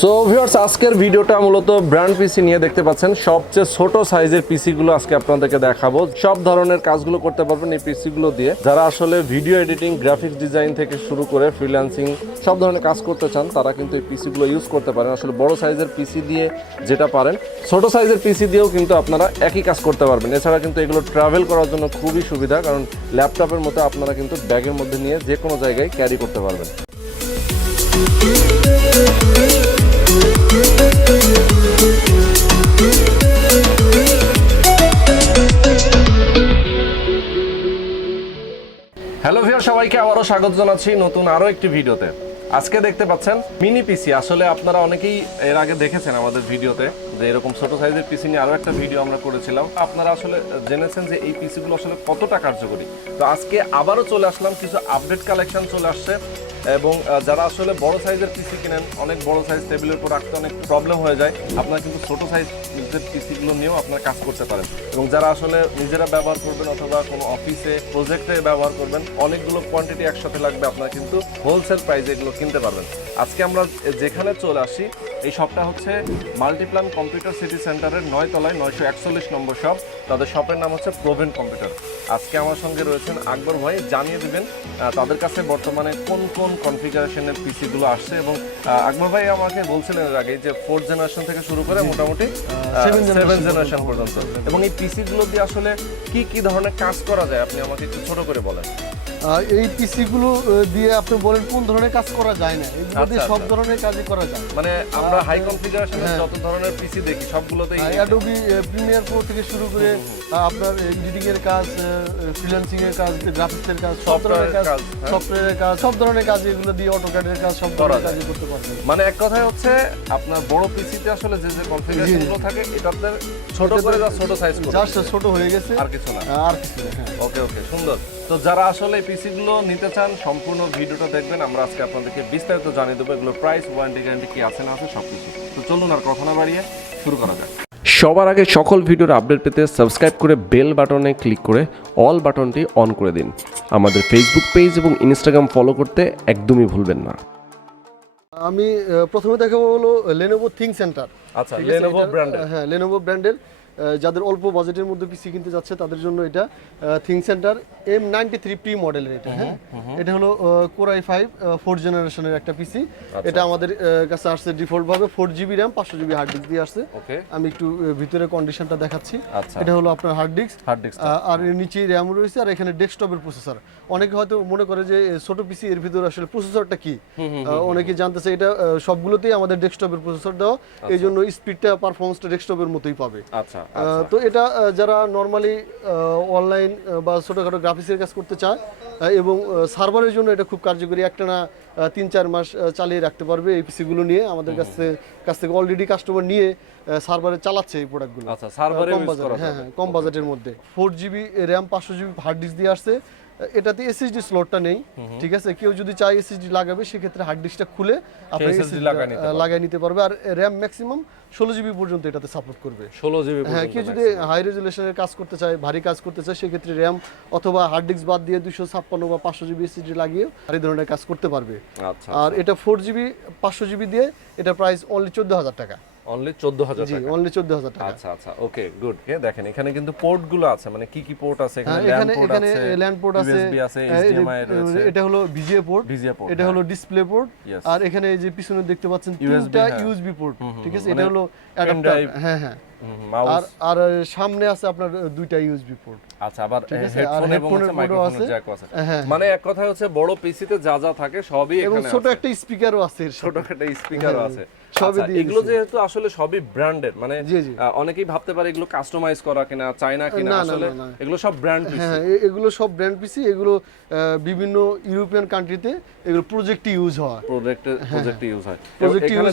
So viewers, আজকের ভিডিওটা মূলত ব্র্যান্ড পিসি নিয়ে দেখতে পাচ্ছেন। সবচেয়ে ছোট সাইজের পিসিগুলো আজকে আপনাদেরকে দেখাবো। সব ধরনের কাজগুলো করতে পারবেন এই পিসিগুলো দিয়ে। যারা আসলে ভিডিও এডিটিং, গ্রাফিক্স ডিজাইন থেকে শুরু করে ফ্রিল্যান্সিং সব ধরনের কাজ করতে চান, তারা কিন্তু এই পিসিগুলো ইউজ করতে পারেন। আসলে বড় সাইজের পিসি দিয়ে যেটা পারেন, ছোট সাইজের পিসি দিয়েও কিন্তু আপনারা একই কাজ করতে পারবেন। এছাড়া কিন্তু এগুলো ট্রাভেল করার জন্য খুবই সুবিধা, কারণ ল্যাপটপের মতো আপনারা কিন্তু ব্যাগের মধ্যে নিয়ে যে কোনো জায়গায় ক্যারি করতে পারবেন। হ্যালো ভিউয়ার, সবাইকে আবারও স্বাগত জানাচ্ছি নতুন আরও একটি ভিডিওতে। আজকে দেখতে পাচ্ছেন মিনি পিসি। আসলে আপনারা অনেকেই এর আগে দেখেছেন আমাদের ভিডিওতে যে এরকম ছোট সাইজের পিসি নিয়ে আরও একটা ভিডিও আমরা করেছিলাম। আপনারা আসলে জেনেছেন যে এই পিসিগুলো আসলে কতটা কার্যকরী। তো আজকে আবারও চলে আসলাম, কিছু আপডেট কালেকশন চলে আসছে। এবং যারা আসলে বড় সাইজের পিসি কিনেন, অনেক বড় সাইজ টেবিলের উপর রাখতে অনেক প্রবলেম হয়ে যায়, আপনারা কিন্তু ছোট সাইজের পিসিগুলো নিয়েও আপনারা কাজ করতে পারেন। এবং যারা আসলে নিজেরা ব্যবহার করবেন অথবা কোনো অফিসে প্রজেক্টে ব্যবহার করবেন, অনেকগুলো কোয়ান্টিটি একসাথে লাগবে, আপনারা কিন্তু হোলসেল প্রাইসে এগুলো কিনতে পারবেন। আজকে আমরা যেখানে চলে আসি, এই শপটা হচ্ছে মাল্টিপ্ল্যান কম্পিউটার সিটি সেন্টারের 9 তলায় 941 নম্বর শপ। তাদের শপের নাম হচ্ছে প্রোভেন কম্পিউটার। আজকে আমার সঙ্গে রয়েছেন আকবর ভাই, জানিয়ে দিবেন তাদের কাছে বর্তমানে কোন কোন কনফিগারেশনের পিসিগুলো আসছে। এবং আকবর ভাই আমাকে বলছিলেন এর আগে যে 4th জেনারেশন থেকে শুরু করে মোটামুটি 7th জেনারেশন পর্যন্ত। এবং এই পিসিগুলো দিয়ে আসলে কি কি ধরনের কাজ করা যায়, আপনি আমাকে একটু ছোট করে বলেন। এই পিসিগুলো দিয়ে আপনি বলেন কোন ধরনের কাজ করা যায় না, এগুলো দিয়ে সব ধরনের কাজই করা যায়। মানে আমরা হাই কনফিগারেশনের যত ধরনের পিসি দেখি সবগুলোতেই অ্যাডোবি প্রিমিয়ার প্রো থেকে শুরু করে আপনার এডিটিং এর কাজ, ফ্রিল্যান্সিং এর কাজ, গ্রাফিক্স এর কাজ, সব ধরনের কাজ, সফটওয়্যারের কাজ, সব ধরনের কাজ, এগুলো দিয়ে অটোক্যাড এর কাজ, সব ধরনের কাজই করতে পারবেন। মানে এক কথায় হচ্ছে আপনার বড় পিসিতে আসলে যে যে কনফিগারেশনগুলো থাকে, এটাতে ছোট করে যা ছোট সাইজ করে জাস্ট ছোট হয়ে গেছে, আর কিছু না, আর কিছু না। ওকে ওকে, সুন্দর। তো যারা আসলে এই পিসিগুলো নিতে চান, সম্পূর্ণ ভিডিওটা দেখবেন। আমরা আজকে আপনাদেরকে বিস্তারিত জানিয়ে দেবো এগুলো প্রাইস, ওয়ারেন্টি, গ্যারান্টি কি আছে না আছে সবকিছু। তো চলুন আর কথা না বাড়িয়ে শুরু করা যাক। সবার আগে সকল ভিডিওর আপডেট পেতে সাবস্ক্রাইব করে বেল বাটনে ক্লিক করে অল বাটনটি অন করে দিন। আমাদের ফেসবুক পেজ এবং ইনস্টাগ্রাম ফলো করতে একদমই ভুলবেন না। আমি প্রথমে দেখাবো হলো লেনোভো থিং সেন্টার। আচ্ছা, লেনোভো ব্র্যান্ডের। হ্যাঁ, লেনোভো ব্র্যান্ডের। যাদের অল্প বাজেটের মধ্যে পিসি কিনতে যাচ্ছে তাদের জন্য এটা থিং সেন্টার M93P মডেলের। এটা হ্যাঁ, এটা হলো Core i5 4th জেনারেশনের একটা পিসি। এটা আমাদের কাছে আসছে ডিফল্ট ভাবে 4GB RAM 500GB hard disk দিয়ে আসছে। আমি একটু ভিতরে কন্ডিশনটা দেখাচ্ছি। এটা হলো আপনার হার্ড ডিস্ক, আর এর নিচে RAM রয়েছে, আর এখানে ডেস্কটপের প্রসেসর। অনেকে হয়তো মনে করে যে ছোট পিসি এর ভিতরে আসলে প্রসেসরটা কি, অনেকে জানতে চায়। এটা সবগুলোতেই আমাদের ডেস্কটপের প্রসেসর দেওয়া, এই জন্য স্পিডটা, পারফরম্যান্সটা ডেস্কটপের মতোই পাবে। আচ্ছা, তো এটা যারা নর্মালি অনলাইন বা ছোটখাটো গ্রাফিক্সের কাজ করতে চায় এবং সার্ভারের জন্য এটা খুব কার্যকরী। একটানা 3-4 মাস চালিয়ে রাখতে পারবে এই পিসিগুলো নিয়ে। আমাদের কাছ থেকে অলরেডি কাস্টমার নিয়ে সার্ভারে চালাচ্ছে এই প্রোডাক্টগুলো। আচ্ছা, সার্ভারে ইউজ করা যাবে। হ্যাঁ, কম বাজেটের মধ্যে 4GB RAM 500GB hard disk দিয়ে আসছে। এটাতে এসএসডি স্লটটা নেই, ঠিক আছে। কেউ যদি চায় এসএসডি লাগাবে, সেক্ষেত্রে হার্ড ডিস্কটা খুলে আপনি এসএসডি লাগাই নিতে পারবে। আর RAM ম্যাক্সিমাম 16GB পর্যন্ত এটাতে সাপোর্ট করবে। 16GB পর্যন্ত। হ্যাঁ, কেউ যদি হাই রেজুলেশনের কাজ করতে চায়, ভারী কাজ করতে চায়, সেক্ষেত্রে RAM অথবা হার্ড ডিস্ক বাদ দিয়ে 256 বা 500GB এসএসডি লাগিয়ে এই ধরনের কাজ করতে পারবে। আচ্ছা, আর এটা 4GB 500GB দিয়ে এটা প্রাইস অনলি 14,000 টাকা। অনলি 14,000 টাকা। অনলি 14,000 টাকা। আচ্ছা আচ্ছা, ওকে, গুড। দেখেন এখানে কিন্তু পোর্ট গুলো আছে, মানে কি কি পোর্ট আছে এখানে? এখানে ল্যান্ড পোর্ট আছে, USB আছে, HDMI রয়েছে। এটা হলো VGA পোর্ট, এটা হলো ডিসপ্লে পোর্ট। আর এখানে এই যে পিছনে দেখতে পাচ্ছেন তিনটা USB পোর্ট, ঠিক আছে। এটা হলো অ্যাডাপ্টার। হ্যাঁ হ্যাঁ, আর সামনে আছে আপনার দুইটা USB পোর্ট। আচ্ছা, আবার হেডফোন এবং মাইক্রোফোন জ্যাকও আছে। মানে এক কথায় হচ্ছে বড় পিসিতে যা যা থাকে সবই এখানে আছে। এবং ছোট একটা স্পিকারও আছে, ছোট একটা স্পিকারও আছে। এগুলো যেহেতু আসলে সবই ব্র্যান্ডেড, মানে অনেকেই ভাবতে পারে এগুলো কাস্টমাইজ করা কিনা, চায়না কিনা, আসলে এগুলো সব ব্র্যান্ড পিসি। হ্যাঁ, এগুলো সব ব্র্যান্ড পিসি। এগুলো বিভিন্ন ইউরোপিয়ান কান্ট্রিতে এগুলো প্রজেক্টে ইউজ হয়, প্রজেক্টে ইউজ হয়।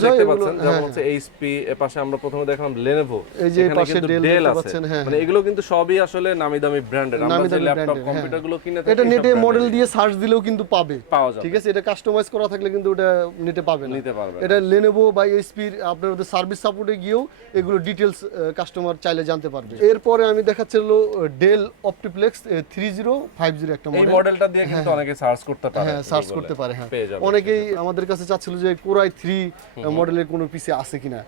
দেখতে পাচ্ছেন যেমন হচ্ছে এইচপি, এর পাশে আমরা প্রথমে দেখলাম লেনোভো, এই যে পাশে ডেল আছে। মানে এগুলো কিন্তু সবই আসলে নামি দামি দামি ব্র্যান্ডের আমরা যে ল্যাপটপ কম্পিউটারগুলো কিনে থাকি এটা নেটে মডেল দিয়ে সার্চ দিলেও কিন্তু পাবে, পাওয়া যাবে। ঠিক আছে, এটা কাস্টমাইজ করা থাকলে কিন্তু ওটা নেটে পাবে না, নিতে পারবে। এটা Lenovo বা HP আপনার ওদের সার্ভিস সাপোর্টে গিয়েও এগুলো ডিটেইলস কাস্টমার চাইলে জানতে পারবে। এরপরে আমি দেখাচ্ছি হলো ডেল অপটিপ্লেক্স 3050 একটা এই মডেল। মডেলটা দিয়ে কিন্তু অনেকে সার্চ করতে পারে। হ্যাঁ, সার্চ করতে পারে। হ্যাঁ, পেয়ে যাবে। অনেকেই আমাদের কাছে চাচ্ছিল যে Core i3 মডেলের কোনো পিসি আছে কিনা।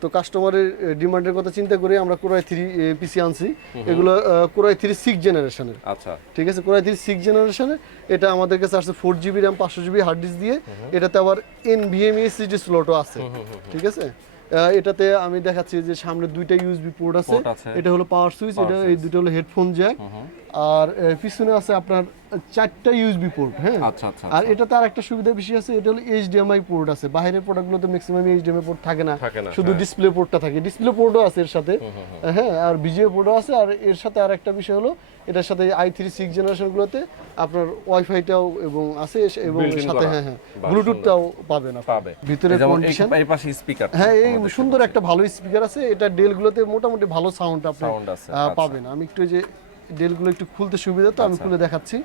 তো কাস্টমারের ডিমান্ডের কথা চিন্তা করে আমরা Core i3 পিসি আনছি। এগুলো Core i3 6 জেনারেশনের। আচ্ছা, ঠিক আছে, Core i3 6 জেনারেশনের। এটা আমাদের কাছে আসছে 4GB RAM 500GB hard disk দিয়ে। এটাতে আবার NVMe SSD স্লটও আছে, ঠিক আছে। এটাতে আমি দেখাচ্ছি যে সামনে দুইটা ইউএসবি পোর্ট আছে, এটা হলো পাওয়ার সুইচ, এটা এই দুটো হলো হেডফোন জ্যাক, আর পিছনে আছে আপনার 4টা ইউএসবি পোর্ট। হ্যাঁ, আর এটাতে আর একটা সুবিধা বেশি আছে, এটা হলো HDMI পোর্ট আছে। বাইরের প্রোডাক্টগুলোতে ম্যাক্সিমাম HDMI পোর্ট থাকে না, শুধু ডিসপ্লে পোর্টটা থাকে। ডিসপ্লে পোর্টও আছে এর সাথে, হ্যাঁ, আর VGA পোর্টও আছে। আর এর সাথে আর একটা বিষয় হলো এটার সাথে i3 6 জেনারেশনগুলোতে আপনার ওয়াইফাইটাও এবং আছে, এবং সাথে হ্যাঁ ব্লুটুথটাও পাবেন পাবে। ভিতরে কন্ডিশন, এই পাশে স্পিকার, হ্যাঁ, এই সুন্দর একটা ভালো স্পিকার আছে। এটা ডেলগুলোতে মোটামুটি ভালো সাউন্ড আপনি পাবেন। আমি একটু যে ডেলগুলো একটু খুলতে সুবিধা, তো আমি খুলে দেখাচ্ছি।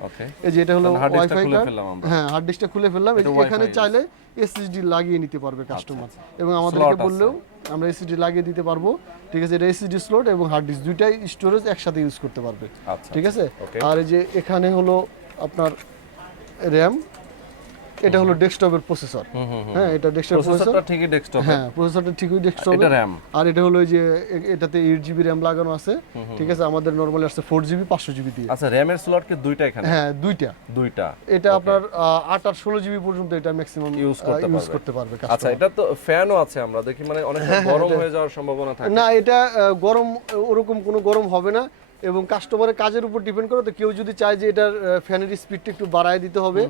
এই যে এটা হলো ওয়াইফাই কার্ড, হ্যাঁ, হার্ড ডিস্কটা খুলে ফেললাম। এখানে চাইলে এসএসডি লাগিয়ে নিতে পারবে কাস্টমার, এবং আমাদেরকে বললেও আমরা এসএসডি লাগিয়ে দিতে পারবো, ঠিক আছে। এটা এসএসডি স্লট এবং হার্ড ডিস্ক দুইটাই স্টোরেজ একসাথে ইউজ করতে পারবে, ঠিক আছে। আর এই যে এখানে হলো আপনার র্যাম, এটা হলো ডেস্কটপের প্রসেসর। হ্যাঁ, এটা ডেস্কটপ প্রসেসরটা ঠিকই ডেস্কটপ, হ্যাঁ, প্রসেসরটা ঠিকই ডেস্কটপ। এটা RAM, আর এটা হলো যে এটাতে 8GB RAM লাগানো আছে, ঠিক আছে। আমাদের নরমালি আছে 4GB 500GB দিয়ে। আচ্ছা, RAM এর স্লট কি দুইটা এখানে? হ্যাঁ, দুইটা। এটা আপনার 8 আর 16GB পর্যন্ত এটা ম্যাক্সিমাম ইউজ করতে পারবে। আচ্ছা, এটা তো ফ্যানও আছে, আমরা দেখি, মানে অনেক গরম হয়ে যাওয়ার সম্ভাবনা থাকে না। এটা গরম, ওরকম কোনো গরম হবে না, এবং কাস্টমারের কাজের উপর ডিপেন্ড করে। তো কেউ যদি চায় যে এটার ফ্যানের স্পিডটা একটু বাড়ায় দিতে হবে,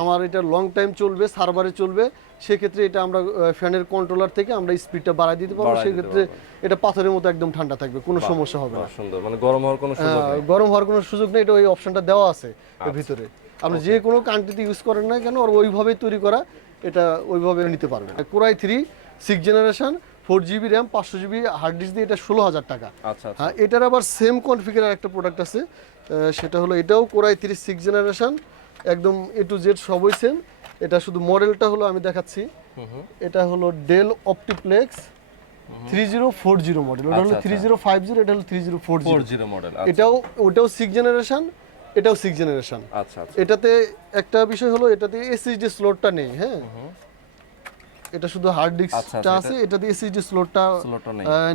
আমার এটা লং টাইম চলবে, সার্ভারে চলবে, সেক্ষেত্রে এটা আমরা ফ্যানের কন্ট্রোলার থেকে আমরা স্পিডটা বাড়ায় দিতে পারবো। সেক্ষেত্রে এটা পাথরের মতো একদম ঠান্ডা থাকবে, কোনো সমস্যা হবে না। সুন্দর, মানে গরম হওয়ার কোনো সুযোগ নেই। গরম হওয়ার কোনো সুযোগ নেই, এটা ওই অপশনটা দেওয়া আছে এর ভিতরে। আপনি যে কোনো কান্ট্রিতে ইউজ করেন না কেন, আর ওইভাবেই তৈরি করা, এটা ওইভাবে নিতে পারবেন। Core i3 6 generation 4GB RAM 500GB hard disk দিয়ে, এটা 16,000 টাকা। আচ্ছা, হ্যাঁ, এটার আবার সেম কনফিগারের একটা প্রোডাক্ট আছে, সেটা হলো এটাও Core i3 6 জেনারেশন, একদম A to Z সবই সেম। এটা শুধু মডেলটা হলো আমি দেখাচ্ছি, এটা হলো ডেল অপটিপ্লেক্স 3040 মডেল। ওটা হলো 3050, এটা হলো 3040 মডেল। ওটাও 6 জেনারেশন, এটাও 6 জেনারেশন। আচ্ছা, এটাতে একটা বিষয় হলো এটাতে এসএসডি স্লটটা নেই। হ্যাঁ, এটা শুধু হার্ড ডিস্কটা আছে, এটাতে এসএসডি স্লটটা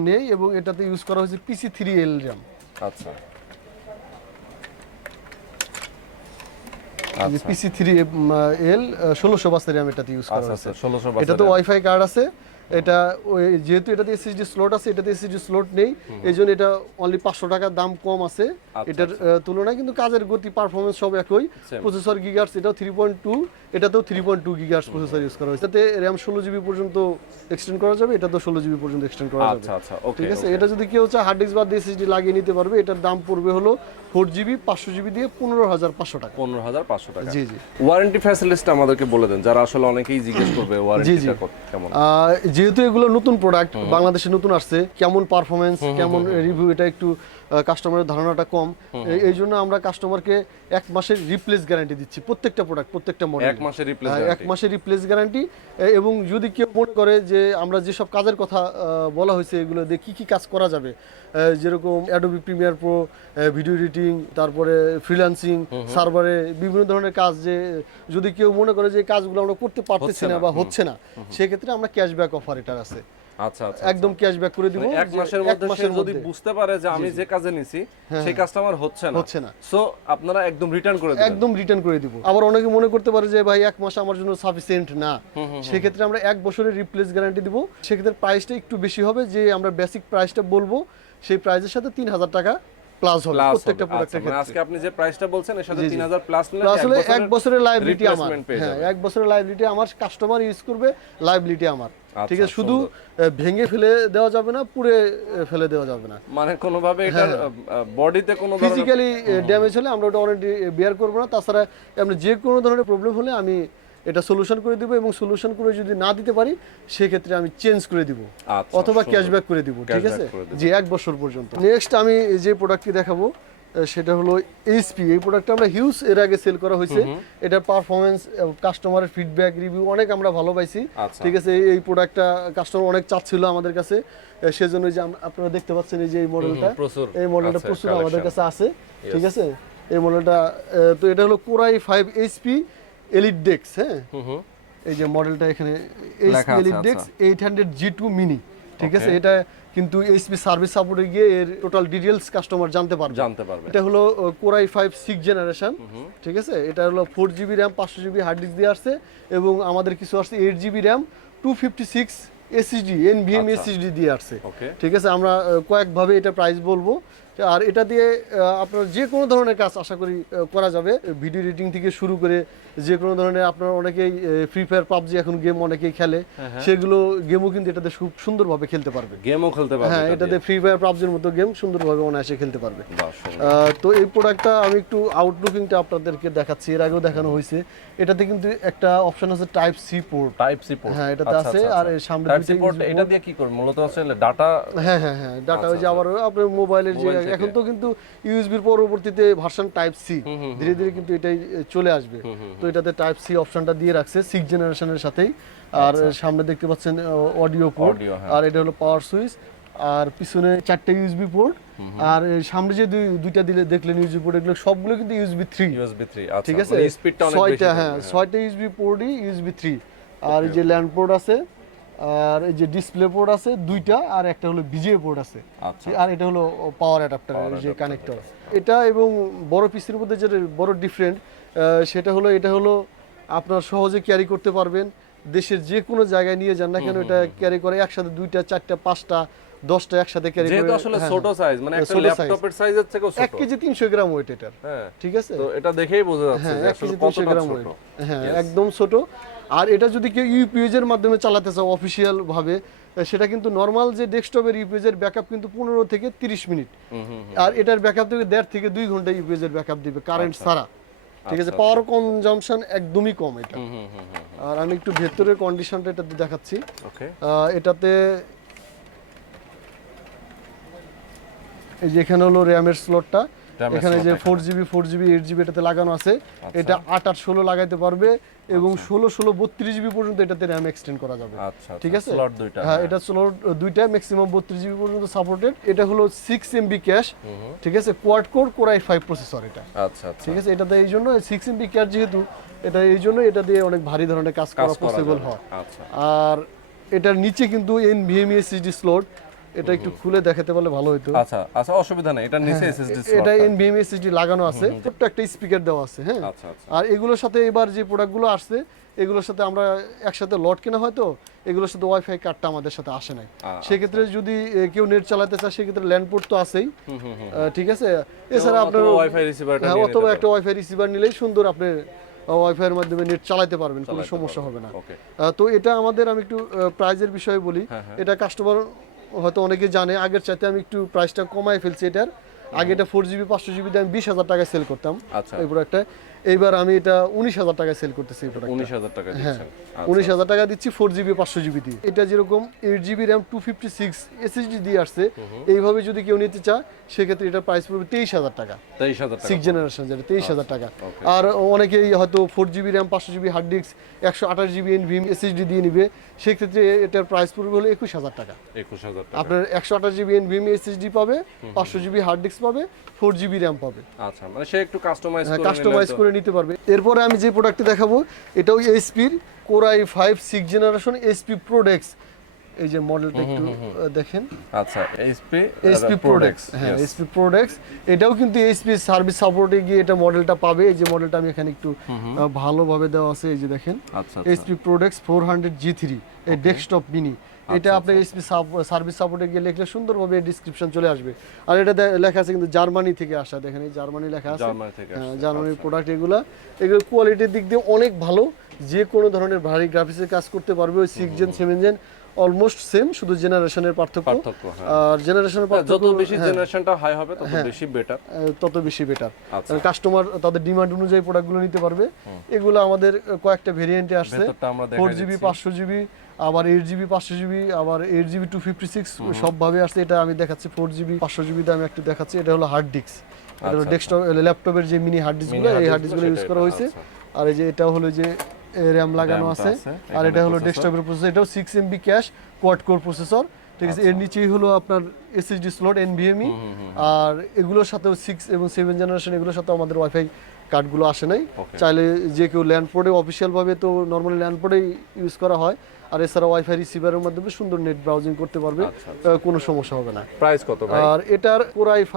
নেই, এবং এটাতে ইউজ করা হয়েছে PC3L RAM। আচ্ছা, PC3L 1600 RAM এটাতে ইউজ করা হয়েছে। এটাতে ওয়াইফাই কার্ড আছে। এটা যেহেতু এটাতে এসএসডি স্লট আছে, এটাতে এসএসডি স্লট নেই, এইজন্য এটা অনলি 500 টাকা দাম কম আছে এটার তুলনায়, কিন্তু কাজের গতি, পারফরম্যান্স সব একই। প্রসেসর গিগাহার্টজ, এটাও 3.2, এটাতেও 3.2 গিগাহার্টজ প্রসেসর ইউজ করা হয়েছে। এটাতে RAM 16GB পর্যন্ত এক্সটেন্ড করা যাবে, এটাতেও 16GB পর্যন্ত এক্সটেন্ড করা যাবে। ঠিক আছে, এটা যদি কেউ চায় হার্ড ডিস্ক বাদ দিয়ে এসএসডি লাগিয়ে নিতে পারবে। এটার দাম পড়বে হলো 4GB 500GB দিয়ে 15,500 টাকা। 15,500 টাকা। জি জি। ওয়ারেন্টি ফ্যাসিলিটিটা আমাদেরকে বলে দেন, যারা আসলে অনেকেই জিজ্ঞেস করবে ওয়ারেন্টিটা কেমন। যেহেতু এগুলো নতুন প্রোডাক্ট, বাংলাদেশে নতুন আসছে, কেমন পারফরমেন্স, কেমন রিভিউ, এটা একটু কাস্টমারের ধারণাটা কম। এই জন্য আমরা কাস্টমারকে 1 মাসের রিপ্লেস গ্যারান্টি দিচ্ছি প্রত্যেকটা প্রোডাক্ট, প্রত্যেকটা মডেল। 1 মাসের রিপ্লেস গ্যারান্টি। এবং যদি কেউ মনে করে যে আমরা যেসব কাজের কথা বলা হয়েছে এগুলো দিয়ে কি কাজ করা যাবে, যেরকম Adobe Premiere Pro, video editing, তারপরে ফ্রিল্যান্সিং, সার্ভারে বিভিন্ন ধরনের কাজ, যে যদি কেউ মনে করে যে কাজগুলো আমরা করতে পারতেছি না বা হচ্ছে না, সেক্ষেত্রে আমরা ক্যাশব্যাক অফার এটার আছে। আচ্ছা, একদম ক্যাশব্যাক করে দিব। 1 মাসের মধ্যে যদি বুঝতে পারে যে আমি যে কাজে নিছি সেই কাস্টমার হচ্ছে না, সো আপনারা একদম রিটার্ন করে দিবেন। একদম রিটার্ন করে দিব। আবার অনেকে মনে করতে পারে যে ভাই 1 মাস আমার জন্য সাফিসিয়েন্ট না, সেক্ষেত্রে আমরা 1 বছরের রিপ্লেস গ্যারান্টি দিব। সেক্ষেত্রে প্রাইসটা একটু বেশি হবে, যে আমরা বেসিক প্রাইসটা বলবো সেই প্রাইসের সাথে 3,000 টাকা প্লাস হবে প্রত্যেকটা প্রোডাক্টের ক্ষেত্রে। আজকে আপনি যে প্রাইসটা বলছেন এর সাথে 3,000 প্লাস নিলে আসলে 1 বছরের লাইবিলিটি আমার। হ্যাঁ, 1 বছরের লাইবিলিটি আমার, কাস্টমার ইউজ করবে, লাইবিলিটি আমার। ঠিক আছে, শুধু ভেঙে ফেলে দেওয়া যাবে না, পুড়ে ফেলে দেওয়া যাবে না, মানে কোনোভাবে এটার বডিতে কোনো ধরনের ফিজিক্যালি ড্যামেজ হলে আমরা ওটা অলরেডি বেয়ার করব না। তাছাড়া আমরা যে কোনো ধরনের প্রবলেম হলে আমি এটা সলিউশন করে দিব, এবং সলিউশন করে যদি না দিতে পারি সেক্ষেত্রে আমি চেঞ্জ করে দিব, অথবা ক্যাশব্যাক করে দিব। ঠিক আছে, যে 1 বছর পর্যন্ত। নেক্সট আমি যে প্রোডাক্টটি দেখাবো, সেটা হলো এইচপি। এই প্রোডাক্টটা আমরা হিউজ এর আগে সেল করা হয়েছে। এটার পারফরমেন্স, কাস্টমারের ফিডব্যাক, রিভিউ অনেক আমরা ভালো পাইছি। ঠিক আছে, এই প্রোডাক্টটা কাস্টমার অনেক চাচ্ছিল আমাদের কাছে, সেজন্য যে আপনারা দেখতে পাচ্ছেন এই যে এই মডেলটা প্রচুর আমাদের কাছে আছে। ঠিক আছে, এই মডেলটা তো এটা হলো Core i5 এইচপি এলিট ডেক্স। হ্যাঁ, এই যে মডেলটা এখানে এইচপি এলিট ডেক্স 800G2 মিনি। ঠিক আছে, এটা কিন্তু এইচপি সার্ভিস সাপোর্টে গিয়ে এর টোটাল ডিটেইলস কাস্টমার জানতে পারবে। এটা হলো Core i5 6th জেনারেশন। ঠিক আছে, এটা হলো 4GB RAM 500GB hard disk দিয়ে আসছে, এবং আমাদের কিছু আসছে 8GB RAM 256 SSD NVMe SSD দিয়ে আসছে। ঠিক আছে, আমরা কয়েকভাবে এটা প্রাইস বলবো। আর এটা দিয়ে আপনার যে কোনো ধরনের কাজ আশা করি করা যাবে, ভিডিও এডিটিং থেকে শুরু করে যে কোনো ধরনের, আপনার অনেকেই ফ্রি ফায়ার পাবজি এখন গেম অনেকেই খেলে, সেগুলো গেমও কিন্তু এটাতে খুব সুন্দরভাবে খেলতে পারবে। হ্যাঁ, এটাতে ফ্রি ফায়ার পাবজির মতো গেম সুন্দরভাবে অনায়াসে খেলতে পারবে। তো এই প্রোডাক্টটা আমি একটু আউটলুকিংটা আপনাদেরকে দেখাচ্ছি, এর আগেও দেখানো হয়েছে। এটাতে কিন্তু একটা অপশন আছে টাইপ সি পোর্ট। হ্যাঁ, এটাতে আছে। আর এর সামনে এটা দিয়ে কি করব? মূলত আসলে ডাটা। হ্যাঁ, ডাটা ওই যে আবার আপনার মোবাইলের যে এখন তো কিন্তু ইউএসবির পরবর্তীতে ভার্সন টাইপ সি ধীরে ধীরে কিন্তু এটাই চলে আসবে। তো এটাতে টাইপ সি অপশনটা দিয়ে রাখছে 6th জেনারেশনের সাথেই। আর সামনে দেখতে পাচ্ছেন অডিও পোর্ট, আর এটা হলো পাওয়ার সুইচ, আর পিছনে 4টে ইউএসবি পোর্ট, আর সামনে যে দুইটা দিলে দেখলেন ইউএসবি পোর্ট, এগুলো সবগুলো কিন্তু ইউএসবি 3। ঠিক আছে, স্পিডটা অনেক বেশি। 6টা ইউএসবি পোর্টই ইউএসবি 3। আর এই যে ল্যান্ড পোর্ট আছে, আর এই যে ডিসপ্লে পোর্ট আছে 2টা, আর একটা হলো বিজিএ পোর্ট আছে। আর এটা হলো পাওয়ার অ্যাডাপ্টার, যে কানেক্টর। এটা এবং বড় পিসির মধ্যে যেটা বড় ডিফারেন্ট, সেটা হলো এটা হলো আপনার সহজে ক্যারি করতে পারবেন, দেশের যে কোনো জায়গায় নিয়ে যান না কেন এটা ক্যারি করে একসাথে 2টা 4টা 5টা 10টা একসাথে ক্যারি করে। যেহেতু আসলে ছোট সাইজ, মানে একটা ল্যাপটপের সাইজের থেকেও ছোট। 1 কেজি 300 গ্রাম ওয়েট এটার। ঠিক আছে, তো এটা দেখেই বোঝা যাচ্ছে যে আসলে কতটা ছোট। হ্যাঁ, একদম ছোট। আর এটা যদি কেউ ইউপিএস এর মাধ্যমে চালাতে চাও অফিশিয়াল ভাবে, সেটা কিন্তু নরমাল যে ডেস্কটপের ইউপিএস এর ব্যাকআপ কিন্তু 15 থেকে 30 মিনিট, আর এটার ব্যাকআপ দেবে 1.5 থেকে 2 ঘন্টা ইউপিএস এর ব্যাকআপ দিবে কারেন্ট ছাড়া। ঠিক আছে, পাওয়ার কনজাম্পশন একদমই কম এটা। আর আমি একটু ভেতরের কন্ডিশনটা এটা দেখাচ্ছি। এটাতে এই যে এখানে হলো র্যামের স্লটটা, এখানে যে 4GB 8GB এটাতে লাগানো আছে। এটা 8/8/16 লাগাইতে পারবে, এবং 16/16 32GB পর্যন্ত এটাতে র্যাম এক্সটেন্ড করা যাবে। ঠিক আছে, হ্যাঁ, এটা স্লট দুইটা, ম্যাক্সিমাম 32GB পর্যন্ত সাপোর্টেড। এটা হলো 6MB ক্যাশ। ঠিক আছে, quad core Core i5 processor এটা। ঠিক আছে, এটাতে এই জন্য 6MB ক্যাশ, যেহেতু এটা এই জন্য এটা দিয়ে অনেক ভারী ধরনের কাজ করা পসিবল হয়। আর এটার নিচে কিন্তু NVMe SSD স্লট, এটা একটু খুলে দেখাতে পারলে ভালো হতো। আচ্ছা, অসুবিধা নেই, এটা নিচে এসএসডি স্লট, এটা NVMe SSD লাগানো আছে, ছোট্ট একটা স্পিকার দেওয়া আছে। হ্যাঁ, আর এগুলোর সাথে এবার যে প্রোডাক্টগুলো আসছে, এগুলোর সাথে আমরা একসাথে লট কেনা হয়তো, এগুলোর সাথে ওয়াইফাই কার্ডটা আমাদের সাথে আসে নাই। সেক্ষেত্রে যদি কেউ নেট চালাতে চায়, সেক্ষেত্রে ল্যান্ড পোর্ট তো আছেই। ঠিক আছে, এছাড়া আপনার ওয়াইফাই রিসিভারটা অথবা একটা ওয়াইফাই রিসিভার নিলেই সুন্দর আপনি ওয়াইফাই এর মাধ্যমে নেট চালাতে পারবেন, কোনো সমস্যা হবে না। তো এটা আমাদের, আমি একটু প্রাইজের বিষয়ে বলি। এটা কাস্টমার হয়তো অনেকে জানে, আগের চাইতে আমি একটু প্রাইসটা কমায় ফেলছি এটার। আগে এটা 4GB 500GB দিয়ে আমি 20,000 টাকায় সেল করতাম এই প্রোডাক্টটা। এইবার আমি এটা 19,000 টাকায় সেল করতেছি এই প্রোডাক্টটা। 19,000 টাকা দিচ্ছেন? 19,000 টাকা দিচ্ছি 4GB 500GB দিয়ে। এটা যেরকম 8GB RAM 256 SSD দিয়ে আসছে, এইভাবে যদি কেউ নিতে চায় সেক্ষেত্রে এটার প্রাইস পড়বে 23,000 টাকা। 6th জেনারেশন যেটা 23,000 টাকা। আর অনেকেই হয়তো 4GB RAM 500GB hard disk 128GB NVMe SSD দিয়ে নিবে, সেক্ষেত্রে এটার প্রাইস পড়বে হলো 21,000 টাকা। আপনার 128GB NVMe SSD পাবে, 500GB হার্ড ডিস্ক পাবে, 4GB RAM পাবে। আচ্ছা, মানে সে একটু কাস্টমাইজ করে নিতে পারবে। এরপরে আমি যে প্রোডাক্টটি দেখাবো, এটাও এইচপির Core i5 6th generation HP ProDesk. এই যে মডেলটা একটু দেখেন। আচ্ছা, এইচপি প্রোডেক্স। হ্যাঁ, এইচপি প্রোডেক্স। এটাও কিন্তু এইচপি সার্ভিস সাপোর্টে গিয়ে এটা মডেলটা পাবে। এই যে মডেলটা আমি এখানে একটু ভালোভাবে দেওয়া আছে, এই যে দেখেন, এইচপি প্রোডেক্স 400G3 এই ডেস্কটপ মিনি। এটা আপনি এইচপি সার্ভিস সাপোর্টে গিয়ে লিখলে সুন্দরভাবে ডিসক্রিপশন চলে আসবে। আর এটা লেখা আছে কিন্তু জার্মানি থেকে আসা, দেখেন এই জার্মানি লেখা আছে, জার্মানির প্রোডাক্ট। এগুলো কোয়ালিটির দিক দিয়ে অনেক ভালো, যে কোনো ধরনের ভারী গ্রাফিক্সের কাজ করতে পারবে। ওই 6 জেন 7 জেন অলমোস্ট সেম, শুধু জেনারেশনের পার্থক্য। আর জেনারেশনের পার্থক্য, যত বেশি জেনারেশনটা হাই হবে তত বেশি বেটার, তত বেশি বেটার। কাস্টমার তাদের ডিমান্ড অনুযায়ী প্রোডাক্টগুলো নিতে পারবে। এগুলো আমাদের কয়েকটা ভেরিয়েন্টে আসছে, 4GB 500GB, আবার 8GB 500GB, আবার 8GB 256 সবভাবে আসছে। এটা আমি দেখাচ্ছি 4GB 500GB তে আমি একটু দেখাচ্ছি। এটা হলো হার্ড ডিস্ক। এটা হলো ডেস্কটপ ল্যাপটপের যে মিনি হার্ড ডিস্কগুলো, এই হার্ড ডিস্কগুলো ইউজ করা হয়েছে। আর এই যে এটা হলো যে র্যাম লাগানো আছে, আর এটা হলো ডেস্কটপের প্রসেসর, এটাও 6 MB cash quad core processor, ঠিক আছে। এর নিচেই হলো আপনার এসএসডি স্লট NVMe, আর এগুলোর সাথেও 6 এবং 7 জেনারেশন, এগুলোর সাথে আমাদের ওয়াইফাই কার্ডগুলো আসে নাই। চাইলে যে কেউ ল্যান্ড পোর্টে, অফিসিয়ালভাবে তো নর্মালি ল্যান্ড পোর্টেই ইউজ করা হয়, আর এছাড়া ওয়াইফাই রিসিভারের মাধ্যমে সুন্দর নেট ব্রাউজিং করতে পারবে, কোনো সমস্যা হবে না। প্রাইস কত ভাই? আর এটার Core i5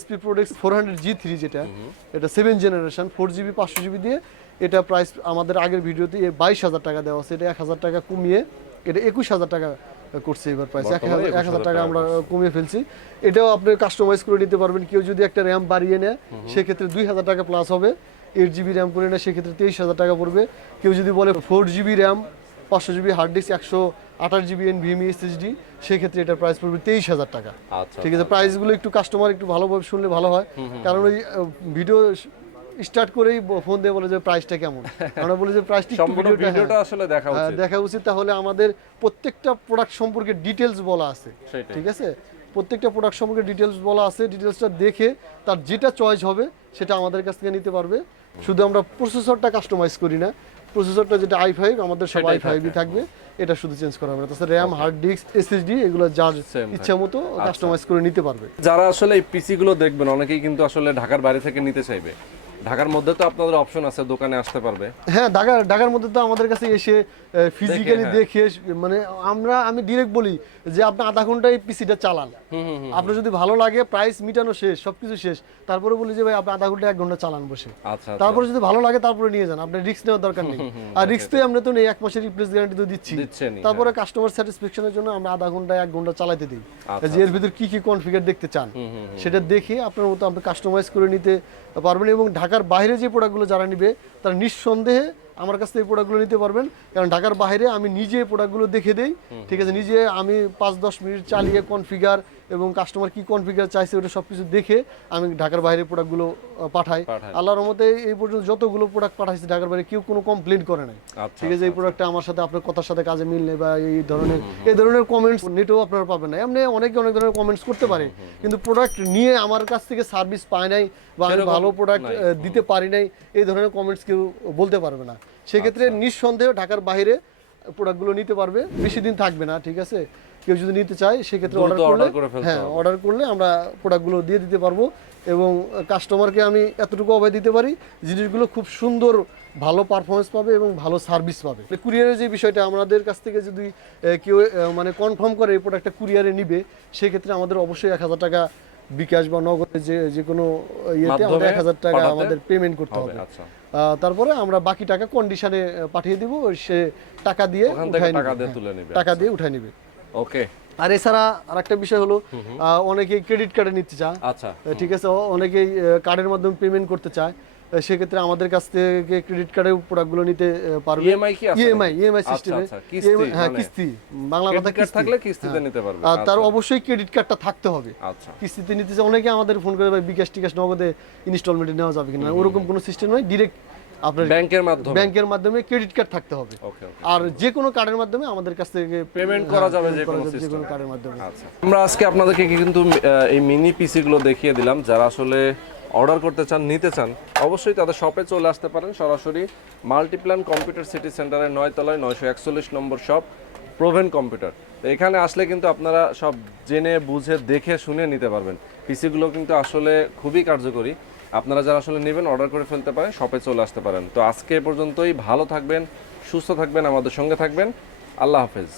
HP Prodex 400G3, যেটা এটা 7 জেনারেশন 4GB 500GB দিয়ে, এটা প্রাইস আমাদের আগের ভিডিওতে 22,000 টাকা দেওয়া আছে, এটা 1,000 টাকা কমিয়ে এটা 21,000 টাকা করছে এবার প্রাইস, 1,000 টাকা আমরা কমিয়ে ফেলছি। এটাও আপনি কাস্টমাইজ করে নিতে পারবেন। কেউ যদি একটা র্যাম বাড়িয়ে নেয় সেক্ষেত্রে 2,000 টাকা প্লাস হবে, 8GB র্যাম করে নেয় সেক্ষেত্রে 23,000 টাকা পড়বে। কেউ যদি বলে 4GB RAM 500GB hard disk 128GB NVMe SSD, সেক্ষেত্রে এটার প্রাইস পড়বে 23,000 টাকা। ঠিক আছে, প্রাইসগুলো একটু কাস্টমার একটু ভালোভাবে শুনলে ভালো হয়, কারণ ওই ভিডিও স্টার্ট করেই ফোন দিয়ে বলে যে প্রাইসটা কেমন, আমরা বলি যে প্রাইসটা একটু ভিডিওটা আসলে দেখা উচিত, তাহলে আমাদের প্রত্যেকটা প্রোডাক্ট সম্পর্কে ডিটেইলস বলা আছে, ঠিক আছে। প্রত্যেকটা প্রোডাক্ট সম্পর্কে ডিটেইলস বলা আছে, ডিটেইলসটা দেখে তার যেটা চয়েস হবে সেটা আমাদের কাছ থেকে নিতে পারবে। শুধু আমরা প্রসেসরটা কাস্টমাইজ করি না, প্রসেসরটা যেটা i5 আমাদের সব i5ই থাকবে, এটা শুধু চেঞ্জ করা হবে না। তাছাড়া র্যাম, হার্ড ডিস্ক, SSD এগুলো যার ইচ্ছা মতো কাস্টমাইজ করে নিতে পারবে। যারা আসলে এই পিসি গুলো দেখবেন, অনেকেই কিন্তু আসলে ঢাকার বাইরে থেকে নিতে চাইবে, ঢাকার মধ্যে তো আপনাদের অপশন আছে, দোকানে আসতে পারবে। হ্যাঁ, ঢাকার মধ্যে তো আমাদের কাছে এসে ফিজিক্যালি দেখে, মানে আমি ডিরেক্ট বলি যে আপনি আধা ঘন্টায় পিসিটা চালান, আপনার যদি ভালো লাগে, প্রাইস মিটানো শেষ, সবকিছু শেষ, তারপরে বলি যে ভাই আপনি আধা ঘন্টা 1 ঘন্টা চালান বসে, তারপরে যদি ভালো লাগে তারপরে নিয়ে যান, আপনার রিস্ক নেওয়ার দরকার নেই। আর রিস্ক তো আমরা তো নেই, 1 মাসের রিপ্লেস গ্যারান্টি তো দিচ্ছি। তারপরে কাস্টমার স্যাটিসফ্যাকশনের জন্য আমরা আধা ঘন্টা 1 ঘন্টা চালাতে দিই, যে এর ভিতর কি কি কনফিগার দেখতে চান সেটা দেখে আপনার মতো আপনি কাস্টমাইজ করে নিতে পারবেন। এবং ঢাকার বাইরে যে প্রোডাক্টগুলো যারা নিবে তারা নিঃসন্দেহে আমার কাছ থেকে এই প্রোডাক্টগুলো নিতে পারবেন, কারণ ঢাকার বাইরে আমি নিজে প্রোডাক্টগুলো দেখে দেই, ঠিক আছে। নিজে আমি 5-10 মিনিট চালিয়ে কনফিগার এবং কাস্টমার কি কনফিগার চাইছে ওটা সবকিছু দেখে আমি ঢাকার বাইরে প্রোডাক্টগুলো পাঠাই। আল্লাহর রহমতে এই পর্যন্ত যতগুলো প্রোডাক্ট পাঠাইছি ঢাকার বাইরে কেউ কোনো কমপ্লেন করে নাই, ঠিক আছে। এই প্রোডাক্টটা আমার সাথে আপনার কথার সাথে কাজে মিল নেই বা এই ধরনের কমেন্টস নেটেও আপনারা পাবেন না। এমনি অনেক ধরনের কমেন্টস করতে পারে, কিন্তু প্রোডাক্ট নিয়ে আমার কাছ থেকে সার্ভিস পায় নাই বা আমি ভালো প্রোডাক্ট দিতে পারি নাই, এই ধরনের কমেন্টস কেউ বলতে পারবে না। সেক্ষেত্রে নিঃসন্দেহে ঢাকার বাইরে প্রোডাক্টগুলো নিতে পারবে, বেশি দিন থাকবে না, ঠিক আছে। কেউ যদি নিতে চায় সেক্ষেত্রে অর্ডার করলে আমরা প্রোডাক্টগুলো দিয়ে দিতে পারবো। এবং কাস্টমারকে আমি এতটুকু অভয় দিতে পারি, জিনিসগুলো খুব সুন্দর ভালো পারফরমেন্স পাবে এবং ভালো সার্ভিস পাবে। কুরিয়ারের যে বিষয়টা, আমাদের কাছ থেকে যদি কেউ মানে কনফার্ম করে এই প্রোডাক্টটা কুরিয়ারে নিবে, সেক্ষেত্রে আমাদের অবশ্যই 1,000 টাকা বিকাশ বা নগদে যে কোনো ইয়েতে আমাদের 1,000 টাকা আমাদের পেমেন্ট করতে হবে। তারপরে আমরা বাকি টাকা কন্ডিশনে পাঠিয়ে দিব, সে টাকা দিয়ে উঠায় নিবে। ওকে। আর এছাড়া আরেকটা বিষয় হলো, অনেকেই ক্রেডিট কার্ডে নিতে চায়, ঠিক আছে, অনেকেই কার্ডের মাধ্যমে পেমেন্ট করতে চায়, সেক্ষেত্রে আমাদের কাছ থেকে ক্রেডিট কার্ডের প্রোডাক্টগুলো নিতে পারবে। ইএমআই সিস্টেমে, হ্যাঁ, কিস্তি, বাংলা কথা থাকলে কিস্তিতে নিতে পারবে। আর তার অবশ্যই ক্রেডিট কার্ডটা থাকতে হবে। কিস্তিতে নিতে চায় অনেকে আমাদের ফোন করে ভাই বিকাশ টিকাশ নগদে ইনস্টলমেন্টে নেওয়া যাবে কিনা, ওরকম কোনো সিস্টেম নয়, ডিরেক্ট আপনার ব্যাংকের মাধ্যমে ক্রেডিট কার্ড থাকতে হবে। আর যে কোনো কার্ডের মাধ্যমে আমাদের কাছ থেকে পেমেন্ট করা যাবে, যে কোনো কার্ডের মাধ্যমে। আমরা আজকে আপনাদেরকে কিন্তু এই মিনি পিসি গুলো দেখিয়ে দিলাম। যারা আসলে অর্ডার করতে চান, নিতে চান, অবশ্যই তাদের শপে চলে আসতে পারেন সরাসরি। মাল্টিপ্ল্যান কম্পিউটার সিটি সেন্টারের 9 তলায় 941 নম্বর শপ, প্রোভেন কম্পিউটার। তো এখানে আসলে কিন্তু আপনারা সব জেনে বুঝে দেখে শুনে নিতে পারবেন। পিসিগুলো কিন্তু আসলে খুবই কার্যকরী। আপনারা যারা আসলে নেবেন অর্ডার করে ফেলতে পারেন, শপে চলে আসতে পারেন। তো আজকে এ পর্যন্তই। ভালো থাকবেন, সুস্থ থাকবেন, আমাদের সঙ্গে থাকবেন। আল্লাহ হাফেজ।